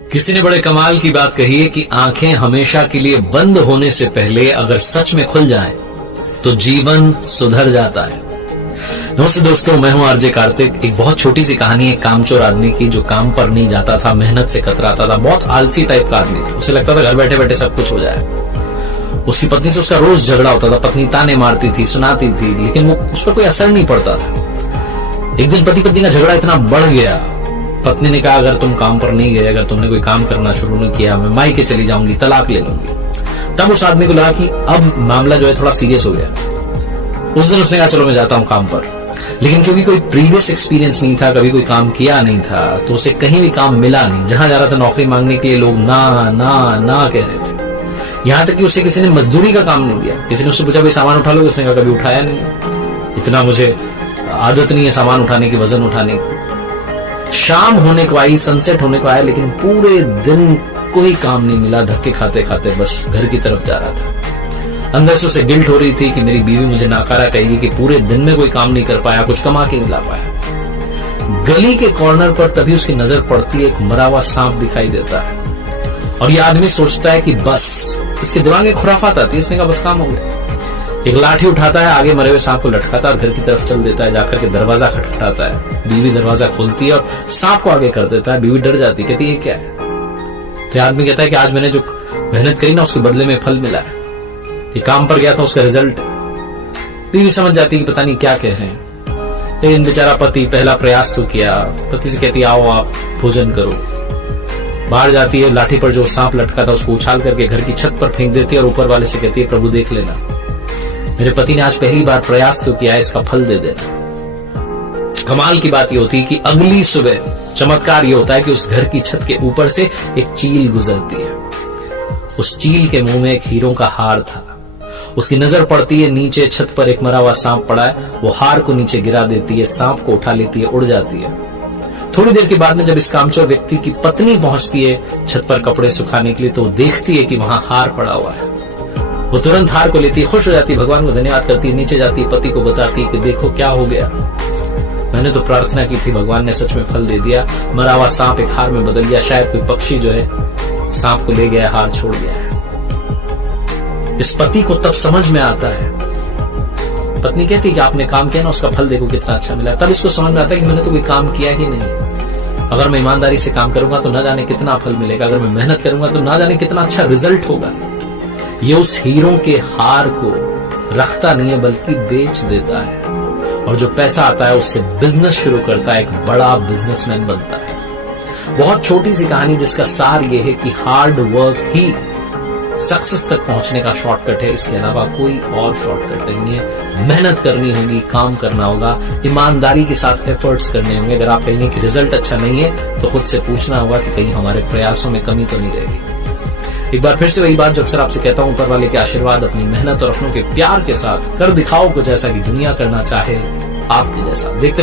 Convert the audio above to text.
किसी ने बड़े कमाल की बात कही है कि आंखें हमेशा के लिए बंद होने से पहले अगर सच में खुल जाएं, तो जीवन सुधर जाता है। नमस्ते दोस्तों, मैं हूं आरजे कार्तिक। एक बहुत छोटी सी कहानी है कामचोर आदमी की, जो काम पर नहीं जाता था, मेहनत से कतराता था, बहुत आलसी टाइप का आदमी था। उसे लगता था घर बैठे बैठे सब कुछ हो जाए। उसकी पत्नी से उसका रोज झगड़ा होता था, पत्नी ताने मारती थी, सुनाती थी, लेकिन वो उस पर कोई असर नहीं पड़ता था। एक दिन पति पत्नी का झगड़ा इतना बढ़ गया, पत्नी ने कहा अगर तुम काम पर नहीं गए, अगर तुमने कोई काम करना शुरू नहीं किया, मैं मायके चली जाऊंगी, तलाक ले लूंगी। तब उस आदमी को लगा कि अब मामला जो है थोड़ा सीरियस हो गया। उस दिन उसने कहा चलो मैं जाता हूं काम पर, लेकिन क्योंकि कोई प्रीवियस एक्सपीरियंस नहीं था, कभी कोई काम किया नहीं था, तो उसे कहीं भी काम मिला नहीं। जहां जा रहा था नौकरी मांगने के लिए लोग ना ना ना कह रहे थे। यहां तक कि उसे किसी ने मजदूरी का काम नहीं दिया। किसी ने उससे पूछा भाई सामान उठा लो, उसने कहा कभी उठाया नहीं, इतना मुझे आदत नहीं है सामान उठाने की, वजन उठाने की। शाम होने को आई, सनसेट होने को आया, लेकिन पूरे दिन कोई काम नहीं मिला। धक्के खाते खाते बस घर की तरफ जा रहा था। अंदर से उसे गिल्ट हो रही थी कि मेरी बीवी मुझे नाकारा कहेगी कि पूरे दिन में कोई काम नहीं कर पाया, कुछ कमा के नहीं ला पाया। गली के कॉर्नर पर तभी उसकी नजर पड़ती है, एक मरा हुआ सांप दिखाई देता है और यह आदमी सोचता है कि बस, इसके दिमाग में खुराफात आती है। इसने कहा बस काम हो गया। एक लाठी उठाता है, आगे मरे हुए सांप को लटकाता है और घर की तरफ चल देता है। जाकर के दरवाजा खटखटाता है, बीवी दरवाजा खोलती है और सांप को आगे कर देता है। बीवी डर जाती है, कहती है क्या है? तो आदमी कहता है कि आज मैंने जो मेहनत करी ना, उसके बदले में फल मिला है। ये काम पर गया था, उसका रिजल्ट। बीवी समझ जाती है कि पता नहीं क्या कह रहे हैं, लेकिन बेचारा पति पहला प्रयास तो किया। पति से कहती है आओ आप भोजन करो। बाहर जाती है, लाठी पर जो सांप लटका था उसको उछाल करके घर की छत पर फेंक देती है और ऊपर वाले से कहती है प्रभु देख लेना, मेरे पति ने आज पहली बार प्रयास तो किया है, इसका फल दे देना। कमाल की बात यह होती है कि अगली सुबह चमत्कार यह होता है कि उस घर की छत के ऊपर से एक चील गुजरती है। उस चील के मुंह में एक हीरों का हार था। उसकी नजर पड़ती है, नीचे छत पर एक मरा हुआ सांप पड़ा है। वो हार को नीचे गिरा देती है, सांप को उठा लेती है, उड़ जाती है। थोड़ी देर के बाद में जब इस कामचोर व्यक्ति की पत्नी पहुंचती है छत पर कपड़े सुखाने के लिए, तो देखती है कि वहां हार पड़ा हुआ है। वो तुरंत हार को लेती है, खुश हो जाती है, भगवान को धन्यवाद करती है, नीचे जाती है, पति को बताती है कि देखो क्या हो गया, मैंने तो प्रार्थना की थी, भगवान ने सच में फल दे दिया। मरा हुआ सांप एक हार में बदल गया। शायद कोई पक्षी जो है सांप को ले गया, हार छोड़ गया है। इस पति को तब समझ में आता है, पत्नी कहती है कि आपने काम किया ना, उसका फल देखो कितना अच्छा मिला। तब इसको समझ में आता है कि मैंने तो कोई काम किया ही नहीं। अगर मैं ईमानदारी से काम करूंगा तो ना जाने कितना फल मिलेगा, अगर मैं मेहनत करूंगा तो ना जाने कितना अच्छा रिजल्ट होगा। ये उस हीरो के हार को रखता नहीं है, बल्कि बेच देता है, और जो पैसा आता है उससे बिजनेस शुरू करता है, एक बड़ा बिजनेसमैन बनता है। बहुत छोटी सी कहानी जिसका सार ये है कि हार्ड वर्क ही सक्सेस तक पहुंचने का शॉर्टकट है, इसके अलावा कोई और शॉर्टकट नहीं है। मेहनत करनी होगी, काम करना होगा, ईमानदारी के साथ एफर्ट्स करने होंगे। अगर आप कहेंगे कि रिजल्ट अच्छा नहीं है, तो खुद से पूछना होगा कि कहीं हमारे प्रयासों में कमी तो नहीं रहेगी। एक बार फिर से वही बात जो अक्सर आपसे कहता हूं, ऊपर वाले के आशीर्वाद, अपनी मेहनत और अपनों के प्यार के साथ कर दिखाओ कुछ ऐसा कि दुनिया करना चाहे आपके जैसा। देखते रहिए।